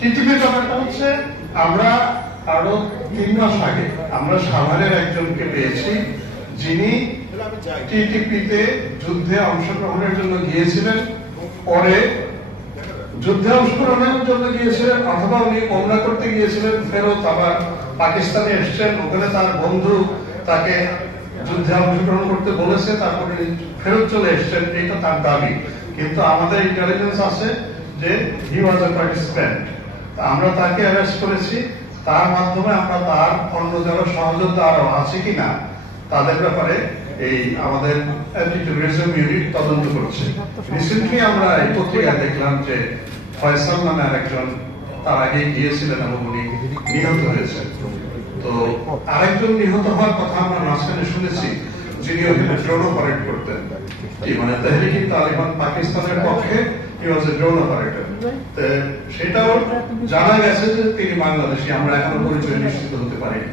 TTP ব্যাপারটা হচ্ছে আমরা আরো 3 মাস আগে আমরা সাভারের একজনকে পেয়েছি যিনি টিটিপিতে যুদ্ধে অংশগ্রহণের জন্য গিয়েছিলেন, পরে যুদ্ধে অংশগ্রহণের জন্য গিয়েছিলেন অথবা উনি ওমরা করতে গিয়েছিলেন, ফেরত আবার পাকিস্তানে এসছেন, ওখানে তার বন্ধু তাকে যুদ্ধে অংশগ্রহণ করতে বলেছে, তারপরে ফেরত চলে এসছেন, এটা তার দাবি। কিন্তু আমাদের ইন্টেলিজেন্স আছে যে হি ওয়াজ এ পার্টিসিপেন্ট। আমরা তাকে অ্যারেস্ট করেছি, তার মাধ্যমে আমরা তার অন্য যারা সহযোদ্ধা আরো আছে কিনা তাদের ব্যাপারে এই আমাদের অ্যান্টি টেররিজম ইউনিট তদন্ত করছে। রিসেন্টলি আমরা এই পত্রিকায় দেখলাম যে ফয়সাল নামে আরেকজন তার আগে গিয়েছিলেন এবং উনি নিহত হয়েছেন। তো আরেকজন নিহত হওয়ার কথা আমরা মাঝখানে শুনেছি, যিনি ওখানে ড্রোন অপারেট করতেন, কি মানে তেহরিকে তালিবান পাকিস্তানের পক্ষে হি ওয়াজ এ ড্রোন অপারেটর। সেটাও জানা গেছে যে তিনি বাংলাদেশি, আমরা এখনো পরিচয় নিশ্চিত হতে পারিনি।